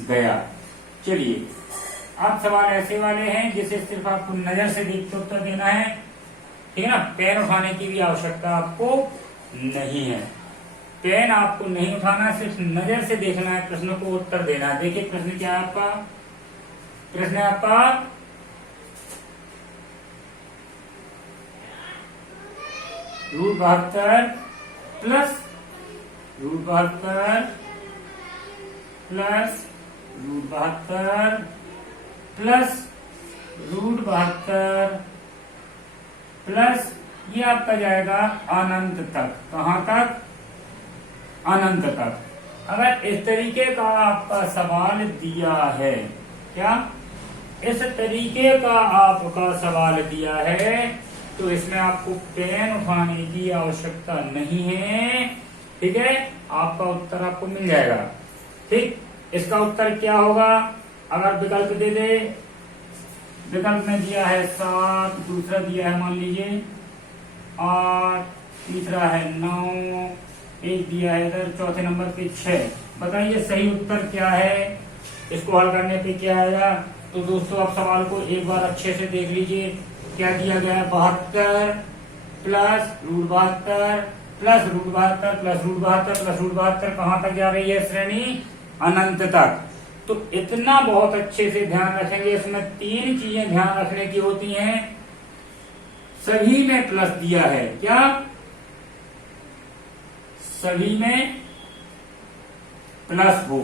गया। चलिए अब सवाल ऐसे वाले हैं जिसे सिर्फ आपको नजर से देख के उत्तर देना है, ठीक है ना। पेन उठाने की भी आवश्यकता आपको नहीं है, पेन आपको नहीं उठाना, सिर्फ नजर से देखना है, प्रश्न को उत्तर देना है। देखिए प्रश्न क्या है आपका, प्रश्न है आपका √72 प्लस √72 प्लस √72 प्लस √72 प्लस ये आपका जाएगा अनंत तक। कहां तक? अनंत तक। अगर इस तरीके का आपका सवाल दिया है, क्या इस तरीके का आपका सवाल दिया है, तो इसमें आपको पेन उठाने की आवश्यकता नहीं है, ठीक है। आपका उत्तर आपको मिल जाएगा, ठीक। इसका उत्तर क्या होगा? अगर विकल्प दे दे, विकल्प में दिया है 7, दूसरा दिया है मान लीजिए 8, तीसरा है 9, एक दिया है इधर चौथे नंबर पे 6। बताइए सही उत्तर क्या है? इसको हल करने पे क्या आएगा? तो दोस्तों आप सवाल को एक बार अच्छे से देख लीजिए। क्या दिया गया है? 72 प्लस √72 प्लस √72 प्लस √72 प्लस √72। कहां तक जा रही है श्रेणी? अनंत तक। तो इतना बहुत अच्छे से ध्यान रखेंगे। इसमें 3 चीजें ध्यान रखने की होती हैं। सभी में प्लस दिया है, क्या सभी में प्लस हो,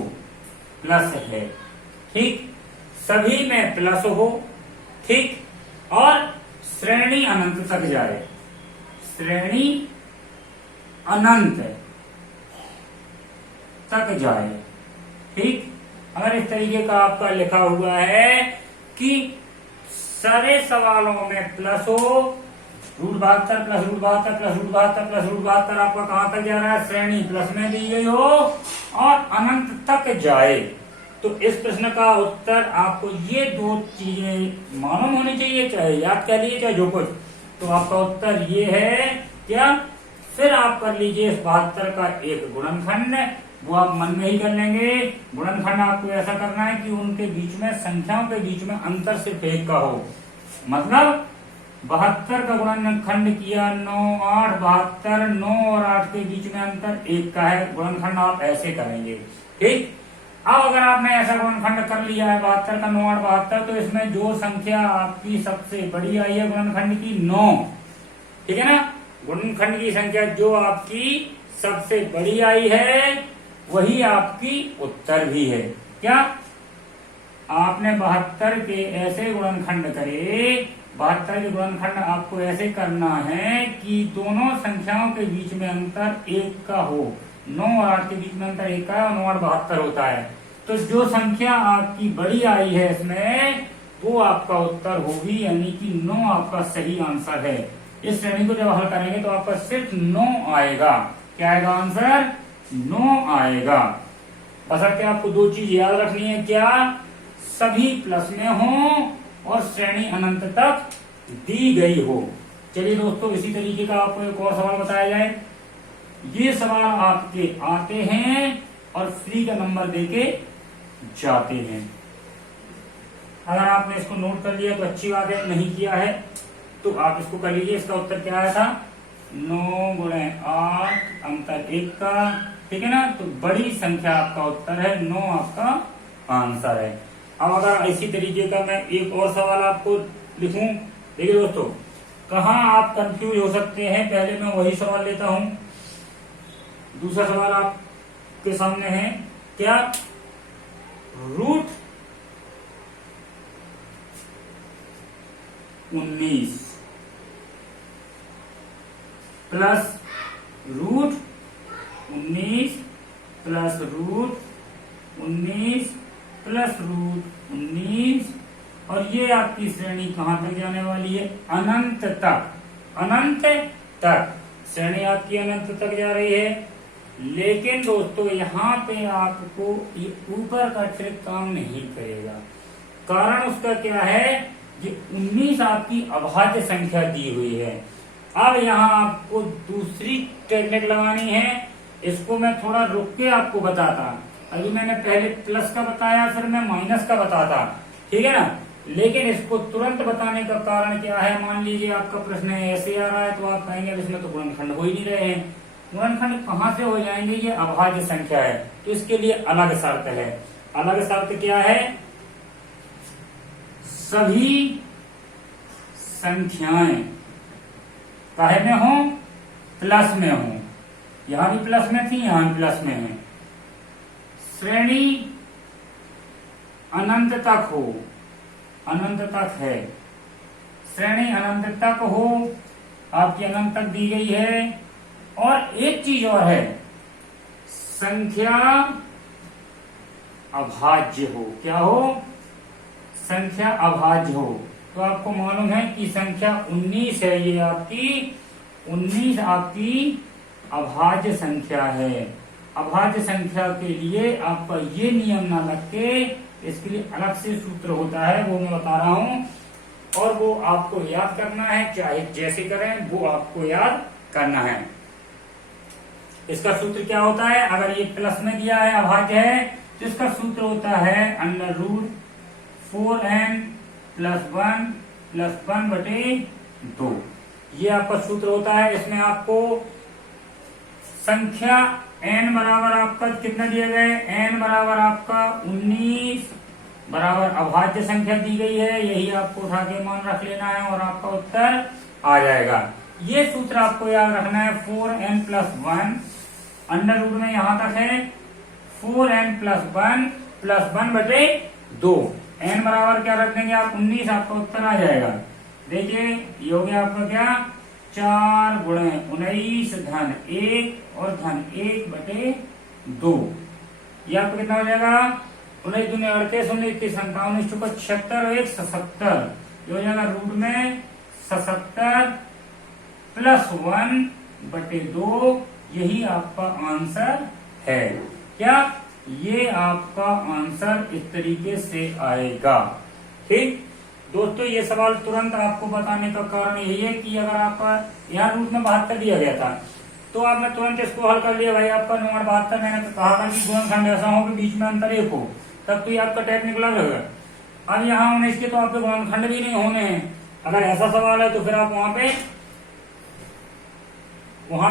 प्लस है, ठीक। सभी में प्लस हो, ठीक, और श्रेणी अनंत तक जाए, श्रेणी अनंत तक जाए, ठीक। अगर इस तरीके का आपका लिखा हुआ है कि सारे सवालों में प्लस हो, √72 प्लस √72 प्लस √72 प्लस √72 आपका कहां तक जा रहा है? श्रेणी प्लस में दी गई हो और अनंत तक जाए, तो इस प्रश्न का उत्तर आपको ये 2 चीजें मालूम होनी चाहिए, चाहे याद कर लीजिए चाहे जो कुछ। तो आपका उत्तर ये है क्या? फिर आप कर लीजिए इस 72 का एक गुणनखंड, वो आप मन में ही कर लेंगे। गुणनखंड आपको ऐसा करना है कि उनके बीच में, संख्याओं के बीच में अंतर सिर्फ 1 का हो। मतलब 72 का गुणनखंड किया 9, 8, 72, 9 और 8 के बीच में अंतर 1 का है। गुणनखंड आप ऐसे करेंगे, ठीक। अब अगर आपने ऐसा गुणनखंड कर लिया है 72 का 9, 8, 72, तो इसमें जो संख्या आपकी सबसे बड़ी आई है गुणनखंड की 9, ठीक है ना। गुणनखंड की संख्या जो आपकी सबसे बड़ी आई है वही आपकी उत्तर भी है। क्या आपने 72 के ऐसे गुणनखंड करे, 72 के गुणनखंड आपको ऐसे करना है कि दोनों संख्याओं के बीच में अंतर 1 का हो। 9 और 8 के बीच में अंतर 1 का है और 9 और 72 होता है। तो जो संख्या आपकी बड़ी आई है इसमें, वो आपका उत्तर होगी, यानी कि 9 आपका सही आंसर है। इस श्रेणी को जब हल करेंगे तो आपका सिर्फ 9 आएगा। क्या आएगा आंसर? 9 आएगा। बशर्ते आपको 2 चीज याद रखनी है, क्या सभी प्लस में हो और श्रेणी अनंत तक दी गई हो। चलिए दोस्तों इसी तरीके का आपको एक और सवाल बताया जाए। ये सवाल आपके आते हैं और फ्री का नंबर देके जाते हैं। अगर आपने इसको नोट कर लिया तो अच्छी बात है, नहीं किया है तो आप इसको कर लीजिए। इसका उत्तर क्या आया था? 9 × 8 अंतर 1 का, ठीक है ना। तो बड़ी संख्या आपका उत्तर है, 9 आपका आंसर है। अब अगर इसी तरीके का मैं एक और सवाल आपको लिखूं, देखिए दोस्तों कहाँ आप कंफ्यूज हो सकते हैं, पहले मैं वही सवाल लेता हूं। दूसरा सवाल आपके सामने है, क्या √19 प्लस √19 प्लस √19 प्लस √19, और ये आपकी श्रेणी कहां तक जाने वाली है? अनंत तक। अनंत तक श्रेणी आपकी अनंत तक जा रही है। लेकिन दोस्तों यहाँ पे आपको ये ऊपर का ट्रिक काम नहीं करेगा। कारण उसका क्या है? ये 19 आपकी अभाज्य संख्या दी हुई है। अब यहाँ आपको दूसरी टेक्निक लगानी है, इसको मैं थोड़ा रुक के आपको बताता। अभी मैंने पहले प्लस का बताया, फिर मैं माइनस का बताता, ठीक है ना। लेकिन इसको तुरंत बताने का कारण क्या है, मान लीजिए आपका प्रश्न ऐसे आ रहा है तो आप कहेंगे इसमें तो गुणनखंड हो ही नहीं रहे हैं। गुणनखंड कहाँ से हो जाएंगे, ये अभाज्य संख्या है, तो इसके लिए अलग शर्त है। अलग शर्त क्या है, सभी संख्याएं काहे में हो, प्लस में हो। यहां भी प्लस में थी, यहां भी प्लस में है। श्रेणी अनंत तक हो, अनंत तक है, श्रेणी अनंत तक हो, आपकी अनंत तक दी गई है। और एक चीज और है, संख्या अभाज्य हो। क्या हो, संख्या अभाज्य हो। तो आपको मालूम है कि संख्या 19 है, ये आपकी 19 आपकी अभाज्य संख्या है। अभाज्य संख्या के लिए आपका ये नियम ना लग के इसके लिए अलग से सूत्र होता है, वो मैं बता रहा हूं, और वो आपको याद करना है, चाहे जैसे करें वो आपको याद करना है। इसका सूत्र क्या होता है, अगर ये प्लस में दिया है, अभाज्य है, तो इसका सूत्र होता है अंडर रूट 4n + 1 + 1/2। ये आपका सूत्र होता है। इसमें आपको संख्या n बराबर आपका कितना दिया गया है, n बराबर आपका 19 बराबर अभाज्य संख्या दी गई है, यही आपको उठा के मान रख लेना है और आपका उत्तर आ जाएगा। ये सूत्र आपको याद रखना है, 4n + 1 अंडर रूट में यहां तक है 4n + 1 + 1/2। n बराबर क्या रख देंगे आप, 19, आपका उत्तर आ जाएगा। देखिए ये हो गया आपका क्या, 4 × 19 धन 1 और धन 1/2। ये आपको कितना हो जाएगा, 19 दूनी 38, 19 30 57, 76 और 1 77। ये हो जाएगा रूट में 77 + 1/2। यही आपका आंसर है। क्या, ये आपका आंसर इस तरीके से आएगा। ठीक दोस्तों, ये सवाल तुरंत आपको बताने का कारण यही है कि अगर आपका यहाँ रूट में 72 दिया गया था तो आपने तुरंत इसको हल कर लिया, भाई आपका 72। मैंने तो कहा था कि गुणनखंड ऐसा हो कि बीच में अंतर 1 हो, तब तो ये आपका टेक्निक लग रहेगा। अब यहाँ 19 के तो आपके गुणनखंड भी नहीं होने हैं। अगर ऐसा सवाल है तो फिर आप वहां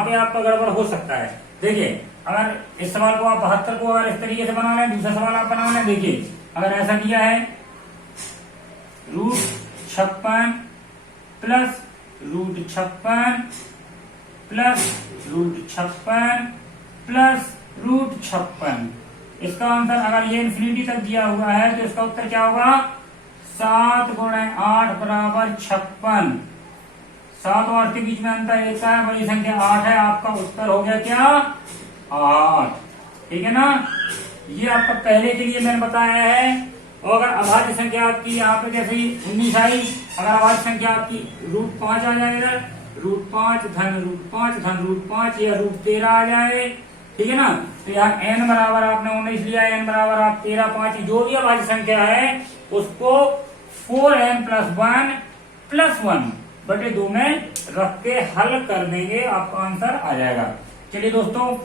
पे आपका गड़बड़ हो सकता है। देखिए अगर इस सवाल को आप 72 को अगर इस तरीके से बना लें, दूसरा सवाल आप बना लें, देखिए अगर ऐसा दिया है √56 + √56 + √56 + √56, इसका आंसर अगर ये इन्फिनिटी तक दिया हुआ है तो इसका उत्तर क्या होगा, 7 × 8 = 56। 7 और 8 के बीच में अंतर 1 है, बड़ी संख्या 8 है, आपका उत्तर हो गया क्या, 8। ठीक है ना। ये आपका पहले के लिए मैंने बताया है। और अगर अभाज्य संख्या आपकी यहाँ पे जैसे 19 आई, अगर अभाज्य संख्या आपकी √5 आ जाए, इधर √5 धन √5 धन √5 या √13 आ जाए, ठीक है ना। तो यहाँ n बराबर आपने 19 लिया, n बराबर आप 13, 5, जो भी अभाज्य संख्या है उसको 4n + 1 + 1/2 में रख के हल कर देंगे, आपका आंसर आ जाएगा। चलिए दोस्तों,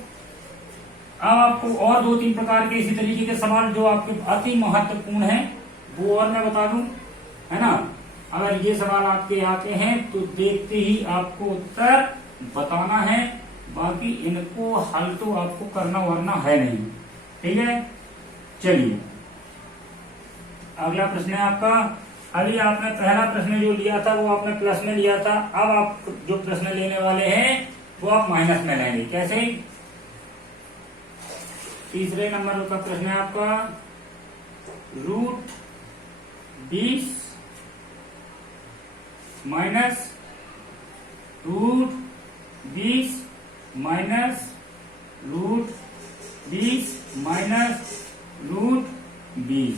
अब आपको और 2-3 प्रकार के इसी तरीके के सवाल जो आपके अति महत्वपूर्ण हैं वो और मैं बता दूं, है ना। अगर ये सवाल आपके आते हैं तो देखते ही आपको उत्तर बताना है, बाकी इनको हल तो आपको करना वरना है नहीं। ठीक है, चलिए अगला प्रश्न है आपका। अभी आपने पहला प्रश्न जो लिया था वो आपने प्लस में लिया था, अब आप जो प्रश्न लेने वाले हैं वो आप माइनस में लेंगे। कैसे, तीसरे नंबर का प्रश्न है आपका √20 माइनस √20 माइनस √20 माइनस √20,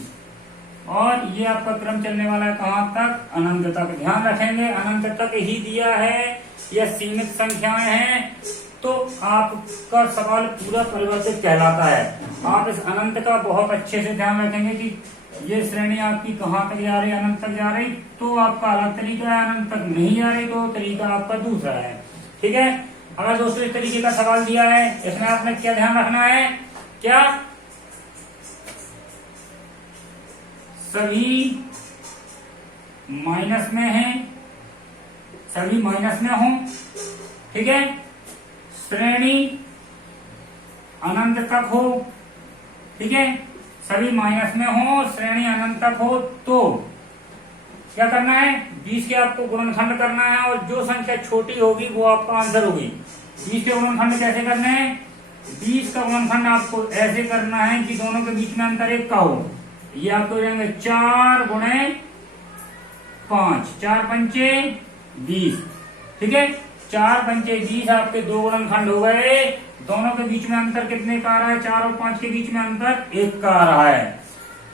और ये आपका क्रम चलने वाला है कहां तक, अनंत तक। ध्यान रखेंगे अनंत तक ही दिया है, यह सीमित संख्याएं हैं, तो आपका सवाल पूरा परिवर्तित कहलाता है। आप इस अनंत का बहुत अच्छे से ध्यान रखेंगे कि ये श्रेणी आपकी कहां तक जा रही है, अनंत तक जा रही, तो आपका अलग तरीका है, अनंत तक नहीं जा रही तो तरीका आपका दूसरा है। ठीक है, अगर दोस्तों इस तरीके का सवाल दिया है, इसमें आपने क्या ध्यान रखना है, क्या सभी माइनस में हैं, सभी माइनस में हों, ठीक है। श्रेणी अनंत तक हो, ठीक है, सभी माइनस में हो, श्रेणी अनंत तक हो, तो क्या करना है, 20 के आपको गुणनखंड करना है और जो संख्या छोटी होगी वो आपका आंसर होगी। 20 के गुणनखंड कैसे करने हैं, 20 का गुणनखंड आपको ऐसे करना है कि दोनों के बीच में अंतर 1 का हो। ये आपको हो जाएंगे 4 गुणे 5, 4 पंचे 20, ठीक है। 4 पंचे 20 आपके 2 गुणनखंड हो गए। दोनों के बीच में अंतर कितने का आ रहा है, 4 और 5 के बीच में अंतर 1 का आ रहा है।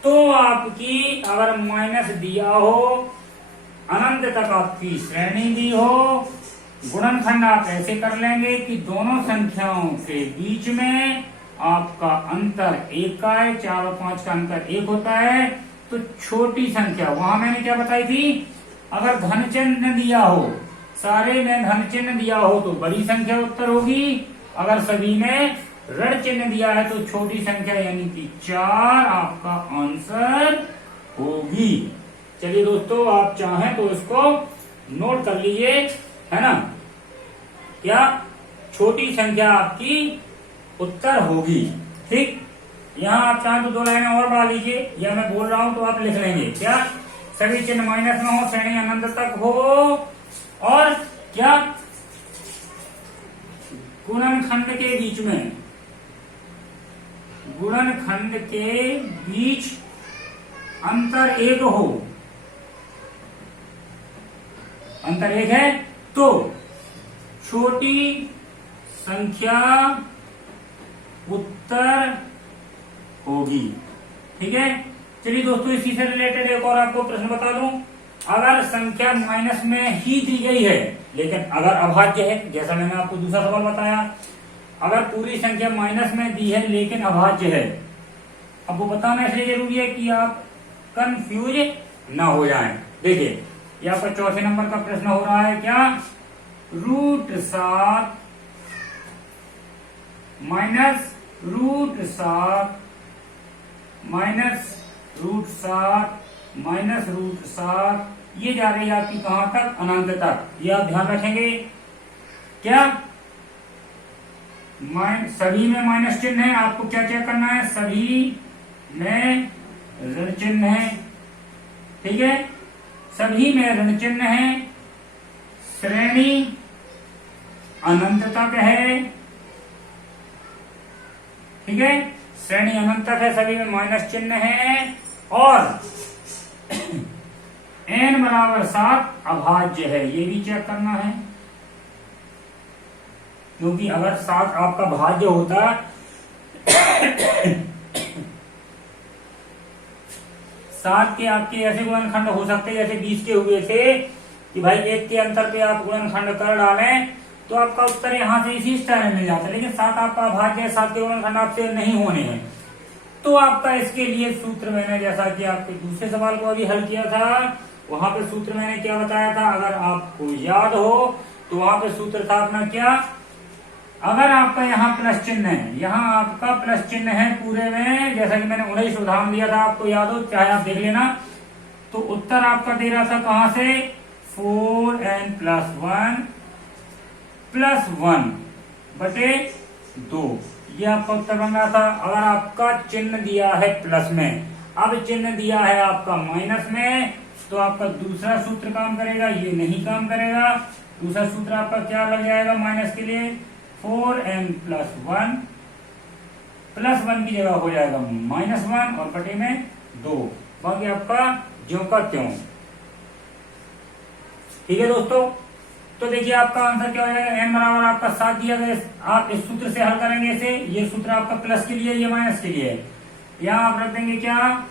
तो आपकी अगर माइनस दिया हो, अनंत तक आपकी श्रेणी दी हो, गुणनखंड आप ऐसे कर लेंगे कि दोनों संख्याओं के बीच में आपका अंतर 1 का है, 4 और 5 का अंतर 1 होता है। तो छोटी संख्या, वहां मैंने क्या बताई थी, अगर धन चिन्ह दिया हो, सारे में धन चिन्ह दिया हो तो बड़ी संख्या उत्तर होगी, अगर सभी में ऋण चिन्ह दिया है तो छोटी संख्या यानी कि 4 आपका आंसर होगी। चलिए दोस्तों, आप चाहें तो इसको नोट कर लीजिए, है ना, क्या छोटी संख्या आपकी उत्तर होगी, ठीक। यहाँ आप चाहें तो 2 लाइनें और बढ़ा लीजिए, या मैं बोल रहा हूं तो आप लिख लेंगे, क्या सभी चिन्ह माइनस में हो, श्रेणी अनंत तक हो, और क्या गुणनखंड के बीच में, गुणनखंड के बीच अंतर 1 हो, अंतर 1 है तो छोटी संख्या उत्तर होगी, ठीक है। चलिए दोस्तों, इसी से रिलेटेड एक और आपको प्रश्न बता दूं। अगर संख्या माइनस में ही दी गई है लेकिन अगर अभाज्य है, जैसा मैंने आपको दूसरा सवाल बताया, अगर पूरी संख्या माइनस में दी है लेकिन अभाज्य है, अब वो बताना इसलिए जरूरी है कि आप कंफ्यूज ना हो जाएं। देखिए, ये आपका चौथे नंबर का प्रश्न हो रहा है, क्या √7 माइनस √7 माइनस √7 माइनस √7, ये जा रही है आपकी कहां तक, अनंत तक। ये आप ध्यान रखेंगे, क्या सभी में माइनस चिन्ह है, आपको क्या चेक करना है, सभी में ऋण चिन्ह है, ठीक है, सभी में ऋण चिन्ह है, श्रेणी अनंत तक है, ठीक है, श्रेणी अनंत तक है, सभी में माइनस चिन्ह है, और n बराबर 7 अभाज्य है, ये भी चेक करना है, क्योंकि अगर 7 आपका भाज्य होता 7 के आपके ऐसे गुणनखंड हो सकते जैसे 20 के हुए थे कि भाई 1 के अंतर पे आप गुणनखंड कर डालें तो आपका उत्तर यहां से इसी स्टाइल में मिल जाता, लेकिन 7 आपका भाज्य है, 7 के गुणनखंड आपसे नहीं होने हैं। तो आपका इसके लिए सूत्र मैंने, जैसा कि आपके दूसरे सवाल को अभी हल किया था, वहां पे सूत्र मैंने क्या बताया था, अगर आपको याद हो तो वहां पे सूत्र था अपना क्या, अगर आपका यहाँ प्लस चिन्ह है, यहाँ आपका प्लस चिन्ह है पूरे में, जैसा कि मैंने 19 उदाहरण दिया था, आपको याद हो, चाहे आप देख लेना, तो उत्तर आपका दे रहा था कहां से, 4n + 1 बटे 2, ये आपका उत्तर बन रहा था। अगर आपका चिन्ह दिया है प्लस में, अब चिन्ह दिया है आपका माइनस में, तो आपका दूसरा सूत्र काम करेगा, ये नहीं काम करेगा। दूसरा सूत्र आपका क्या लग जाएगा माइनस के लिए, 4n + 1 की जगह हो जाएगा -1 और बटे में 2, बाकी आपका ज्यों का त्यों, ठीक है दोस्तों। तो देखिए आपका आंसर क्या हो जाएगा, n बराबर आपका 7 दिया गया, आप इस सूत्र से हल करेंगे इसे, ये सूत्र आपका प्लस के लिए, ये माइनस के लिए, यहाँ आप रख देंगे क्या,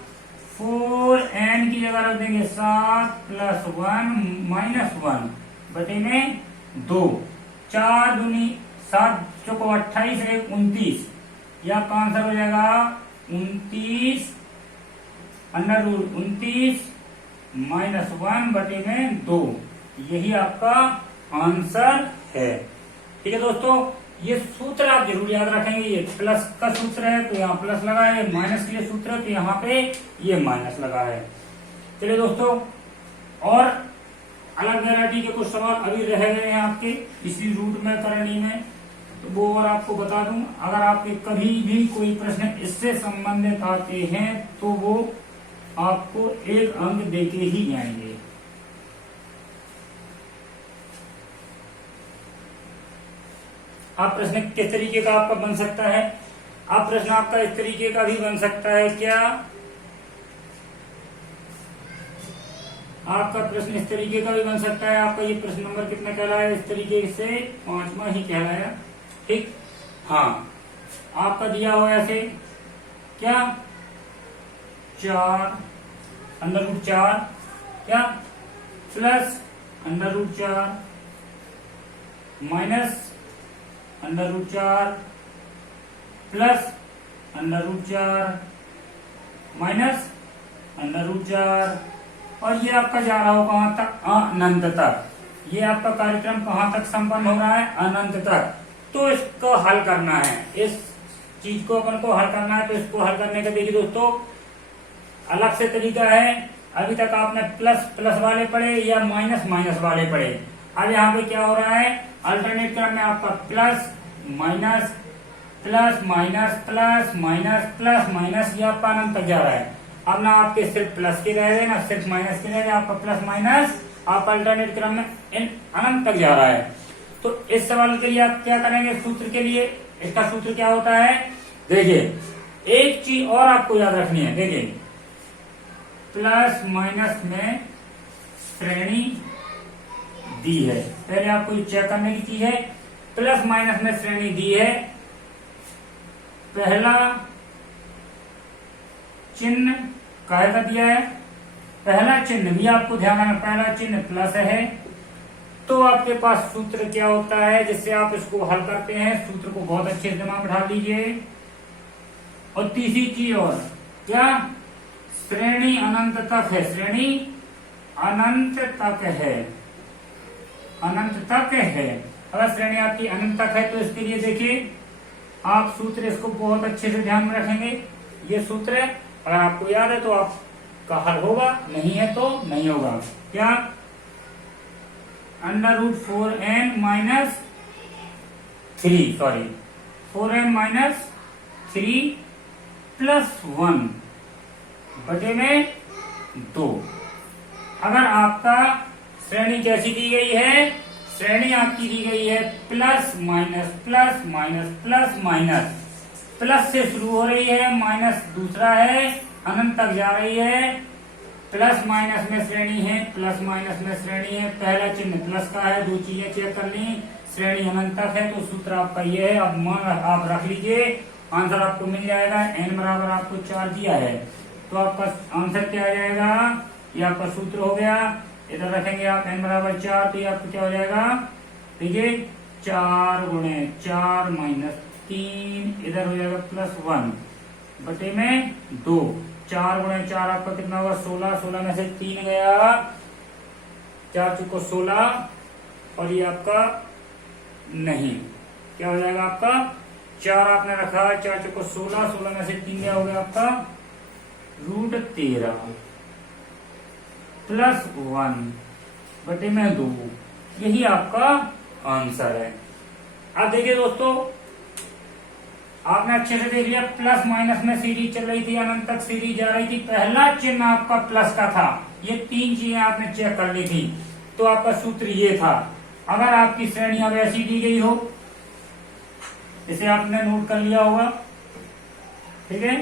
4n की जगह रख देंगे 7 + 1 -1 बटे में 2, 4 दूनी 7 चौको 28 1 29, यह आपका आंसर हो जाएगा 29 √29 -1 बटे में 2, यही आपका आंसर है, ठीक है दोस्तों। ये सूत्र आप जरूर याद रखेंगे। ये प्लस का सूत्र है तो यहाँ प्लस लगा है, माइनस के लिए सूत्र है तो यहाँ पे ये माइनस लगा है। चलिए दोस्तों, और अलग वैरायटी के कुछ सवाल अभी रह गए हैं आपके इसी रूट में करनी में, तो वो और आपको बता दूं। अगर आपके कभी भी कोई प्रश्न इससे संबंधित आते हैं तो वो आपको 1 अंक देके ही जाएंगे। आप प्रश्न किस तरीके का आपका बन सकता है? आप प्रश्न आपका इस तरीके का भी बन सकता है क्या? आपका प्रश्न इस तरीके का भी बन सकता है। आपका ये प्रश्न नंबर कितना कहलाया? इस तरीके से 5वां ही कहलाया। ठीक, हाँ, आपका दिया हुआ ऐसे क्या 4 √4 क्या प्लस √4 माइनस √4 प्लस √4 माइनस √4, और ये आपका जा रहा हो कहां तक? अनंत तक। ये आपका कार्यक्रम कहां तक संपन्न हो रहा है? अनंत तक। तो इसको हल करना है, इस चीज को अपन को हल करना है। तो इसको हल करने का देखिए दोस्तों अलग से तरीका है। अभी तक आपने प्लस प्लस वाले पढ़े या माइनस माइनस वाले पढ़े। अब यहाँ पे क्या हो रहा है? अल्टरनेट क्रम में आपका plus minus plus minus plus minus plus minus, ये आपका अनंत तक जा रहा है। अब ना आपके सिर्फ प्लस के रह गए ना सिर्फ माइनस के रह गए, आपका प्लस माइनस आप अल्टरनेट क्रम में अनंत तक जा रहा है। तो इस सवाल के लिए आप क्या करेंगे? सूत्र के लिए इसका सूत्र क्या होता है? देखिए एक चीज और आपको याद रखनी है। देखिए प्लस माइनस में श्रेणी दी है, पहले आपको चेक करने की चीज है। प्लस माइनस में श्रेणी दी है, पहला चिन्ह कायदा दिया है, पहला चिन्ह भी आपको ध्यान रखना, पहला चिन्ह प्लस है। तो आपके पास सूत्र क्या होता है जिससे आप इसको हल करते हैं? सूत्र को बहुत अच्छे से दिमाग बिठा लीजिए। और तीसरी चीज और क्या? श्रेणी अनंत तक है, श्रेणी अनंत तक है, अनंत तक है। अगर श्रेणी आपकी अनंत तक है तो इसके लिए देखिए आप सूत्र इसको बहुत अच्छे से ध्यान में रखेंगे। ये सूत्र है, अगर आपको याद है तो आपका हल होगा, नहीं है तो नहीं होगा। क्या? √4n minus 3 sorry 4n minus 3 plus 1 बटे में 2। अगर आपका श्रेणी कैसी दी गई है? श्रेणी आपकी दी गई है plus minus plus minus plus minus, plus से शुरू हो रही है, माइनस दूसरा है, अनंत तक जा रही है। प्लस माइनस में श्रेणी है, प्लस माइनस में श्रेणी है, पहला चिन्ह प्लस का है, दो चीजें चेक कर ली, श्रेणी अनंत तक है। तो सूत्र आपका ये है। अब मान आप रख लीजिए, आंसर आपको मिल जाएगा। n बराबर आपको 4 दिया है तो आपका आंसर क्या आ जाएगा? ये आपका सूत्र हो गया। इधर रखेंगे आप n बराबर 4 तो ये आपको क्या हो जाएगा? देखिए 4 गुणे 4 माइनस 3, इधर हो जाएगा प्लस 1 बटे में 2। 4 गुणे 4 आपका कितना होगा? 16। 16 में से 3 गया, 4 चुको 16, और ये आपका नहीं, क्या हो जाएगा आपका? 4 आपने रखा है, 4 चुको 16, 16 में से 3 गया, हो गया आपका √13 प्लस 1 बटे में 2। यही आपका आंसर है। अब देखिए दोस्तों, आपने अच्छे से देख लिया, प्लस माइनस में सीरीज चल रही थी, अनंत तक सीरीज जा रही थी, पहला चिन्ह आपका प्लस का था। ये 3 चीजें आपने चेक कर ली थी, तो आपका सूत्र ये था। अगर आपकी श्रेणी अब ऐसी दी गई हो, इसे आपने नोट कर लिया होगा, ठीक है,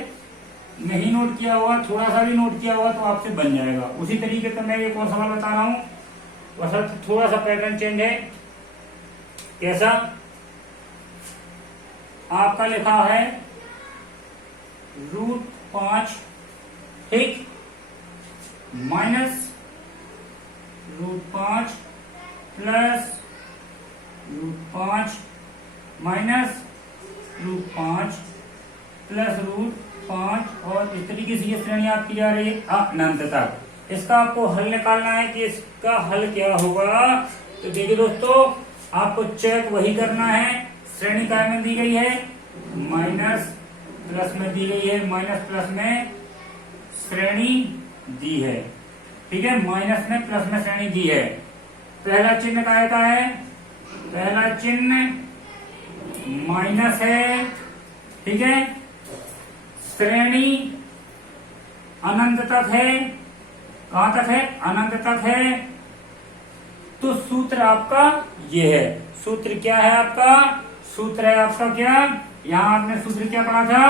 नहीं नोट किया होगा, थोड़ा सा भी नोट किया होगा तो आपसे बन जाएगा। उसी तरीके का मैं एक और सवाल बता रहा हूं, बस थोड़ा सा पैटर्न चेंज है। कैसा? आपका लिखा है √5 ठीक माइनस √5 प्लस √5 माइनस √5 प्लस √5, और इस तरीके से ये श्रेणी आपकी जा रही है अनंत तक। इसका आपको हल निकालना है कि इसका हल क्या होगा। तो देखिए दोस्तों, आपको चेक वही करना है, श्रेणी काय में दी गई है, माइनस प्लस में दी गई है, माइनस प्लस में श्रेणी दी है। ठीक है, माइनस में प्लस में श्रेणी दी है। पहला चिन्ह काय का है, पहला चिन्ह माइनस है। ठीक है, श्रेणी अनंत तक है, कहां तक है, अनंत तक है। तो सूत्र आपका ये है, सूत्र क्या है आपका, सूत्र है आपका क्या, यहां आपने सूत्र क्या पढ़ा था,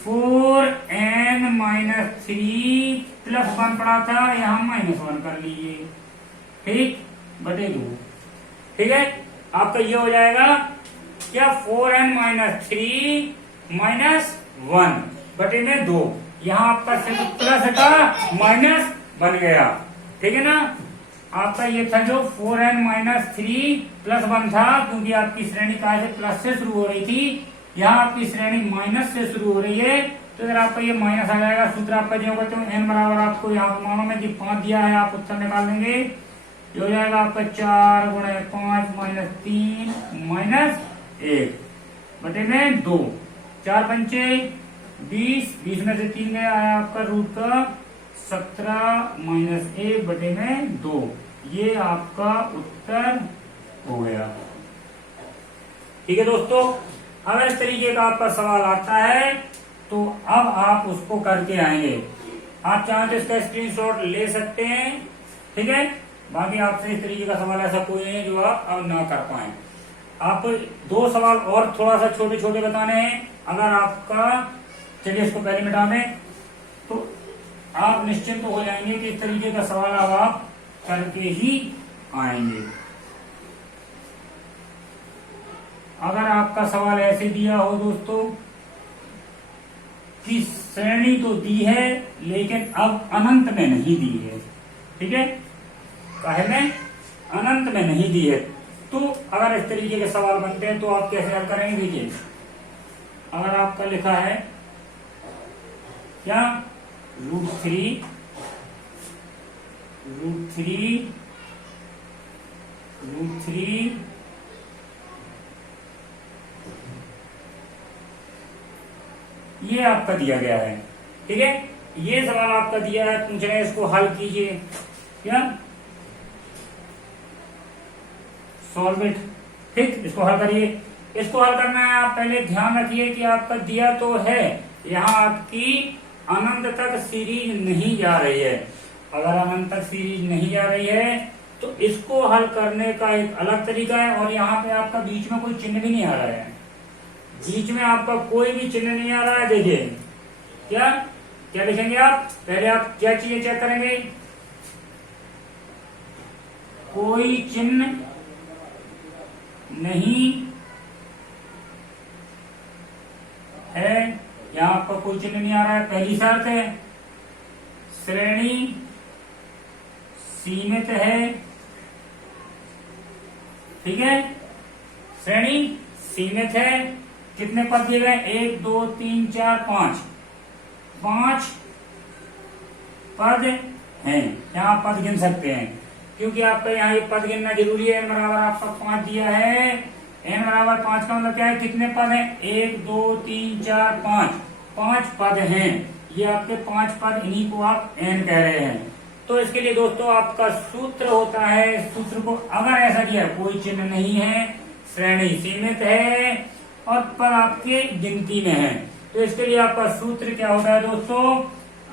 4n - 3 + 1 पढ़ा था, यहां -1 कर लीजिए। ठीक, बटे 2। ठीक है, आपका ये हो जाएगा क्या, 4n - 3 - 1 बटे में 2। यहाँ आपका सिर्फ प्लस का माइनस बन गया। ठीक है ना, आपका ये था जो 4n - 3 + 1 था, क्योंकि आपकी श्रेणी कहाँ से, प्लस से शुरू हो रही थी, यहाँ आपकी श्रेणी माइनस से शुरू हो रही है, तो अगर आपका ये माइनस आ जाएगा। सूत्र आपका जो होगा, तो n बराबर आपको यहाँ मानो में जो 5 दिया है, आप उत्तर निकाल देंगे। ये हो जाएगा आपका 4 × 5 - 3 - 1 बटे में 2। 4 पंचे 20, 20 में से 3 गया है आपका रूट का 17 - 1 बटे में 2। ये आपका उत्तर हो गया। ठीक है दोस्तों, अगर इस तरीके का आपका सवाल आता है तो अब आप उसको करके आएंगे। आप चाहें तो इसका स्क्रीनशॉट ले सकते हैं। ठीक है, बाकी आपसे इस तरीके का सवाल ऐसा कोई नहीं है जो आप अब ना कर पाए। आप 2 सवाल और थोड़ा सा छोटे छोटे बताने हैं। अगर आपका, चलिए इसको पहले मिटा दें, तो आप निश्चिंत तो हो जाएंगे कि इस तरीके का सवाल अब आप करके ही आएंगे। अगर आपका सवाल ऐसे दिया हो दोस्तों कि श्रेणी तो दी है लेकिन अब अनंत में नहीं दी है, ठीक है, काहे में, अनंत में नहीं दी है, तो अगर इस तरीके के सवाल बनते हैं तो आप कैसे हल करेंगे। देखिए, अगर आपका लिखा है क्या, √3 ये आपका दिया गया है। ठीक है, ये सवाल आपका दिया है, पूछ रहे हैं इसको हल कीजिए, क्या, सॉल्व इट। ठीक, इसको हल करिए। इसको हल करना है, आप पहले ध्यान रखिए कि आपका दिया तो है, यहाँ आपकी अनंत तक सीरीज नहीं जा रही है। अगर अनंत तक सीरीज नहीं जा रही है तो इसको हल करने का एक अलग तरीका है, और यहाँ पे आपका बीच में कोई चिन्ह भी नहीं आ रहा है, बीच में आपका कोई भी चिन्ह नहीं आ रहा है। देखिए क्या क्या लिखेंगे आप, पहले आप क्या चीजें चेक करेंगे, कोई चिन्ह नहीं है, यहां आपका कोई चिन्ह नहीं आ रहा है। पहली शर्त है श्रेणी सीमित है। ठीक है, श्रेणी सीमित है। कितने पद दिए गए, 1 2 3 4 5, 5 पद हैं। यहाँ पद गिन सकते हैं, क्योंकि आपका यहाँ ये पद गिनना जरूरी है। n बराबर आपका 5 दिया है, n बराबर 5 का मतलब क्या है, कितने पद हैं, 1 2 3 4 5, 5 पद हैं। ये आपके 5 पद, इन्हीं को आप n कह रहे हैं। तो इसके लिए दोस्तों आपका सूत्र होता है, सूत्र को अगर ऐसा दिया, कोई चिन्ह नहीं है, श्रेणी सीमित है और पद आपके गिनती में है, तो इसके लिए आपका सूत्र क्या होता है दोस्तों,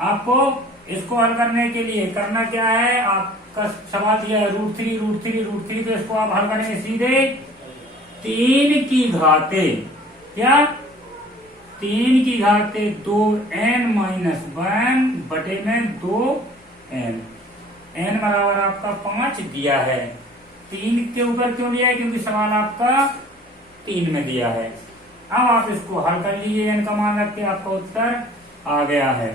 आपको इसको हल करने के लिए करना क्या है, आपका सवाल दिया है √3, तो इसको आप हल करेंगे सीधे 3 की घाते, क्या, 3 की घाते 2n - 1 बटे में 2n। n बराबर आपका 5 दिया है, 3 के ऊपर क्यों दिया है, क्योंकि सवाल आपका 3 में दिया है। अब आप इसको हल कर लीजिए, n का मान रख के आपका उत्तर आ गया है।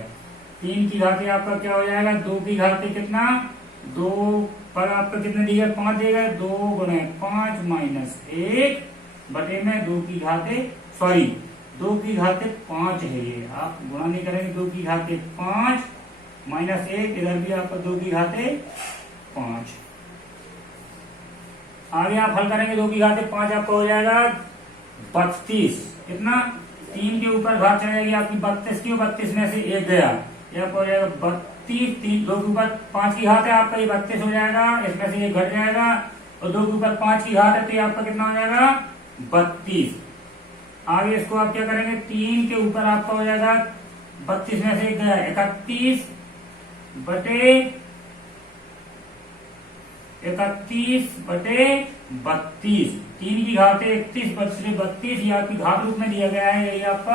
3 की घाते आपका क्या हो जाएगा, 2 की घाते कितना, 2 पर आपका कितने दिए, 5 दिए गए, 2 × 5 - 1 बटे में 2 की घाते 5 है। ये आप गुणा नहीं करेंगे, 2 की घाते 5 - 1, इधर भी आपका 2 की घाते 5। आगे आप हल करेंगे, 2 की घाते 5 आपका हो जाएगा 32। कितना? 3 के ऊपर घात चढ़ेगी आपकी 32 की, 32 में से 1 गया, यह हो जाएगा 32। 2 के ऊपर 5 की घात है आपका, ये 32 हो जाएगा, इसमें से 1 घट जाएगा, और 2 के ऊपर 5 की घात है तो ये आपका कितना हो जाएगा? 32। आगे इसको आप क्या करेंगे? 3 के ऊपर आपका हो जाएगा 32 में से 1 गया, 31 बटे 32। 3 की घात है 31 बटे 32, ये आपकी घात रूप में दिया गया है, यही आपका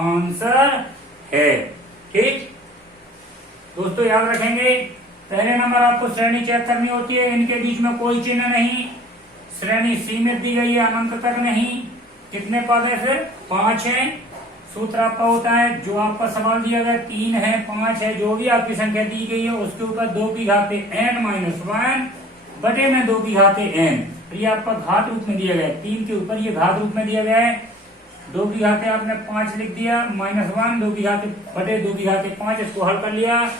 आंसर है। ठीक दोस्तों, याद रखेंगे पहले नंबर आपको श्रेणी चेक करनी होती है, इनके बीच में कोई चिन्ह नहीं, श्रेणी सीमित दी गई है, अनंत तक नहीं। कितने पद है? फिर 5 है। सूत्र आपका होता है, जो आपका सवाल दिया गया 3 है 5 है, जो भी आपकी संख्या दी गई है उसके ऊपर 2 की घाते n-1 बटे में 2 की घाते n, तो ये आपका घात रूप में दिया गया है। 3 के ऊपर ये घात रूप में दिया गया है, 2 की घाते आपने 5 लिख दिया, -1 2 की घाते बटे 2 की घाते 5, इसको हल कर लिया।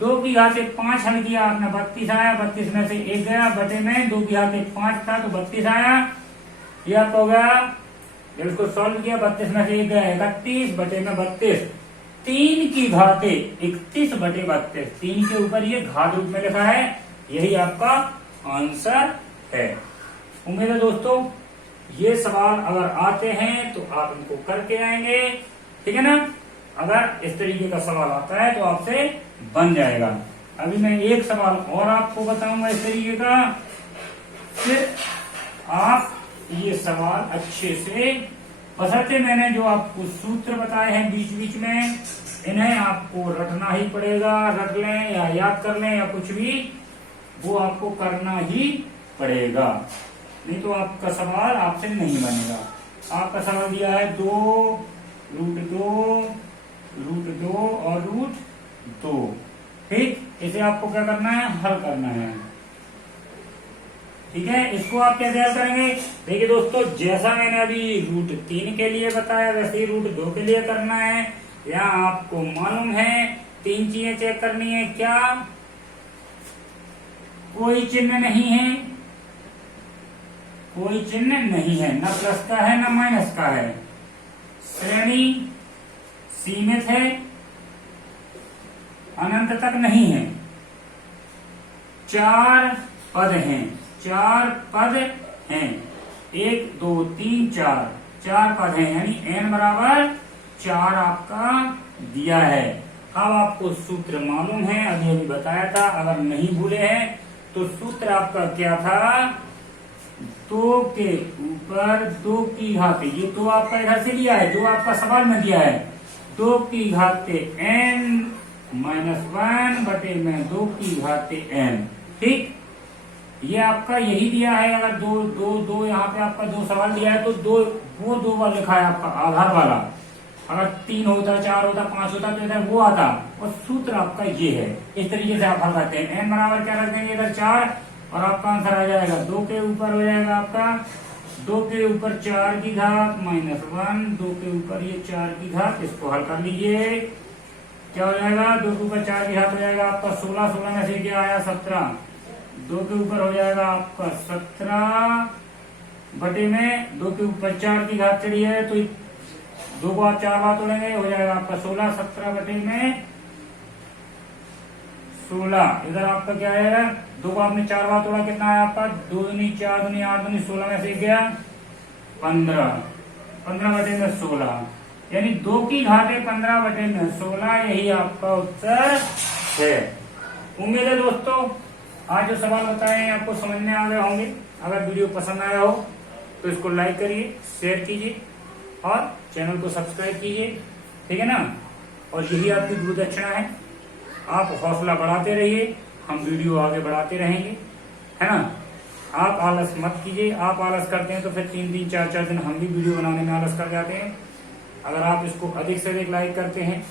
2 की घाते 5 हल किया आपने, 32 आया, 32 में से 1 गया, बटे में 2 की घाते 5 था तो 32 आया, ये आपका हो गया। जब इसको सॉल्व किया 32 में से 1 गया 31 बटे में 32, 3 की घाते 31 बटे 32, 3 के ऊपर ये घात रूप में लिखा है, यही आपका आंसर है। उम्मीद है दोस्तों ये सवाल अगर आते हैं तो आप इनको करके आएंगे, ठीक है ना। अगर इस तरीके का सवाल आता है तो आपसे बन जाएगा। अभी मैं एक सवाल और आपको बताऊंगा इस तरीके का, फिर आप ये सवाल अच्छे से, बशर्ते मैंने जो आपको सूत्र बताए हैं बीच बीच में, इन्हें आपको रटना ही पड़ेगा, रट लें या याद कर लें या कुछ भी, वो आपको करना ही पड़ेगा, नहीं तो आपका सवाल आपसे नहीं बनेगा। आपका सवाल दिया है 2 √2 और √2, ठीक। इसे आपको क्या करना है? हल करना है, ठीक है। इसको आप क्या तैयार करेंगे? देखिए दोस्तों, जैसा मैंने अभी √3 के लिए बताया वैसे ही √2 के लिए करना है। यहाँ आपको मालूम है 3 चीजें चेक करनी है। क्या? कोई चिन्ह नहीं है, कोई चिन्ह नहीं है, न प्लस का है न माइनस का है, श्रेणी सीमित है, अनंत तक नहीं है, 4 पद हैं, 4 पद हैं, 1 2 3 4 पद हैं, यानी n बराबर 4 आपका दिया है। अब आपको सूत्र मालूम है, अभी अभी बताया था, अगर नहीं भूले हैं तो सूत्र आपका क्या था? 2 के ऊपर 2 की घाते, ये तो आपका इधर से दिया है, जो आपका सवाल में दिया है, 2 की घाते n-1 बटे में 2 की घाते n, ठीक। ये आपका यही दिया है। अगर 2 यहाँ पे आपका 2 सवाल दिया है तो वो 2 बार लिखा है आपका आधार वाला। अगर 3 होता, 4 होता, 5 होता तो इधर वो आता, और सूत्र आपका ये है। इस तरीके से आप हल करते हैं। n बराबर क्या रख देंगे इधर 4, और आपका आंसर आ जाएगा 2 के ऊपर हो जाएगा आपका 2 के ऊपर 4 की घात -1, 2 के ऊपर ये 4 की घात, इसको हल कर लीजिए। क्या हो जाएगा? 2 के ऊपर 4 की घात हो जाएगा आपका 16, 16 में से क्या आया? 17, 2 के ऊपर हो जाएगा आपका 17 बटे में 2 के ऊपर 4 की घात चढ़ी है तो 2 को आप 4 बार तोड़ेंगे, हो जाएगा आपका 16, 17 बटे में 16। इधर आपका क्या आएगा? 2 को आपने 4 बार तोड़ा, कितना है आपका? 2 दूनी 4 दूनी 8 दूनी 16 में से गया 15, 15 बटे में 16, यानी 2 की घाटे 15 बटे में 16, यही आपका उत्तर है। उम्मीद है दोस्तों आज जो सवाल बताए हैं आपको समझ में आ गए होंगे। अगर वीडियो पसंद आया हो तो इसको लाइक करिए, शेयर कीजिए और चैनल को सब्सक्राइब कीजिए, ठीक है ना। और यही आपकी गुरु दक्षिणा है। आप हौसला बढ़ाते रहिए, हम वीडियो आगे बढ़ाते रहेंगे, है ना। आप आलस मत कीजिए। आप आलस करते हैं तो फिर 3-3 4-4 दिन हम भी वीडियो बनाने में आलस कर जाते हैं। अगर आप इसको अधिक से अधिक लाइक करते हैं,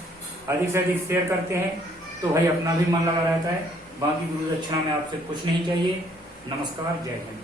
अधिक से अधिक शेयर करते हैं तो भाई अपना भी मन लगा रहता है। बाकी गुरु दक्षिणा में आपसे कुछ नहीं चाहिए। नमस्कार, जय हिंद।